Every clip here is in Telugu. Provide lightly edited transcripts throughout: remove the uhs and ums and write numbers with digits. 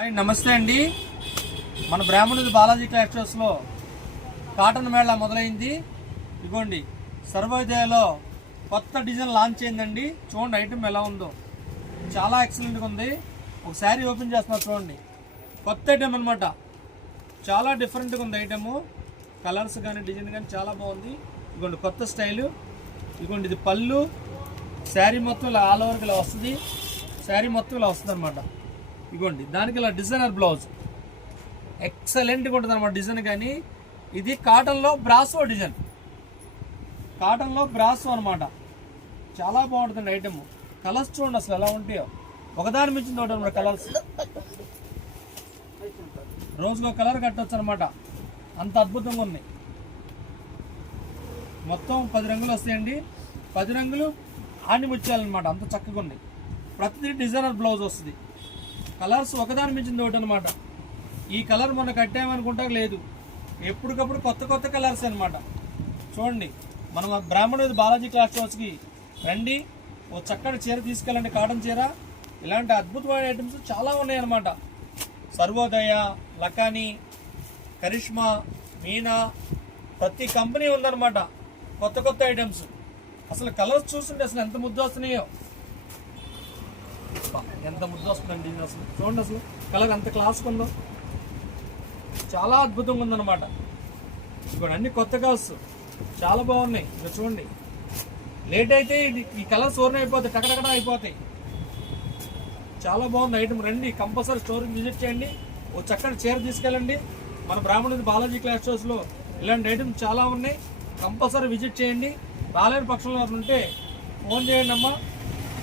హాయ్ నమస్తే అండి. మన బ్రాహ్మణుడి బాలాజీ క్లాస్టర్స్లో కాటన్ మేళా మొదలైంది. ఇదిగోండి సర్వోదయలో కొత్త డిజైన్ లాంచ్ అయిందండి. చూడండి ఐటమ్ ఎలా ఉందో, చాలా ఎక్సలెంట్గా ఉంది. ఒక శారీ ఓపెన్ చేస్తున్నారు చూడండి. కొత్త ఐటమ్ అనమాట, చాలా డిఫరెంట్గా ఉంది ఐటము. కలర్స్ కానీ డిజైన్ కానీ చాలా బాగుంది. ఇదిగోండి కొత్త స్టైలు. ఇదిగోండి ఇది పళ్ళు, శారీ మొత్తం ఇలా ఆల్ ఓవర్కి ఇలా వస్తుంది. శారీ మొత్తం ఇలా వస్తుంది అనమాట. ఇదిగోండి దానికి ఇలా డిజైనర్ బ్లౌజ్ ఎక్సలెంట్గా ఉంటుంది అనమాట డిజైన్. కానీ ఇది కాటన్లో బ్రాసో డిజైన్, కాటన్లో బ్రాసో అనమాట. చాలా బాగుంటుంది ఐటమ్. కలర్స్ చూడండి అసలు ఎలా ఉంటాయో, ఒకదాని మించింది ఒకటి అనమాట. కలర్స్ రోజుకో కలర్ కట్టవచ్చు అనమాట, అంత అద్భుతంగా ఉంది. మొత్తం 10 రంగులు వస్తాయండి. 10 రంగులు ఆని ముచ్చాలన్నమాట, అంత చక్కగా ఉంది. ప్రతిదీ డిజైనర్ బ్లౌజ్ వస్తుంది. కలర్స్ ఒకదాని మించింది ఒకటి అనమాట. ఈ కలర్ మొన్న కట్టామనుకుంటా లేదు, ఎప్పటికప్పుడు కొత్త కొత్త కలర్స్ అనమాట. చూడండి మనం బ్రాహ్మణుడి బాలాజీ క్లాస్టర్స్కి రండి, ఓ చక్కటి చీర తీసుకెళ్ళండి, కాటన్ చీర. ఇలాంటి అద్భుతమైన ఐటమ్స్ చాలా ఉన్నాయన్నమాట. సర్వోదయ, లకానీ, కరిష్మా, మీనా, ప్రతి కంపెనీ ఉందన్నమాట. కొత్త కొత్త ఐటమ్స్. అసలు కలర్స్ చూస్తుంటే అసలు ఎంత ముద్దు వస్తున్నాయో, ఎంత ముద్దు వస్తుందండి అసలు. చూడండి అసలు కలర్ ఎంత క్లాస్గా ఉందో, చాలా అద్భుతంగా ఉందన్నమాట. ఇప్పుడు అన్ని కొత్త కలర్స్ చాలా బాగున్నాయి. ఇక్కడ చూడండి, లేట్ అయితే ఈ కలర్స్ ఓర్న అయిపోతాయి, టకటకట అయిపోతాయి. చాలా బాగుంది ఐటమ్. రండి, కంపల్సరీ స్టోర్కి విజిట్ చేయండి, ఓ చక్కటి చీర తీసుకెళ్ళండి. మన బ్రాహ్మణుడి బాలాజీ క్లాస్టర్స్లో ఇలాంటి ఐటమ్స్ చాలా ఉన్నాయి. కంపల్సరీ విజిట్ చేయండి. రాలేని పక్షంలో ఉంటే ఫోన్ చేయండి అమ్మా.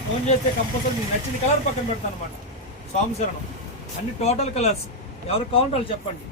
ఫోన్ చేస్తే కంపల్సరీ మీకు నచ్చిన కలర్ పక్కన పెడతాను అనమాట. స్వామి శరణం. అన్ని టోటల్ కలర్స్, ఎవరికి కావాలంటే వాళ్ళు చెప్పండి.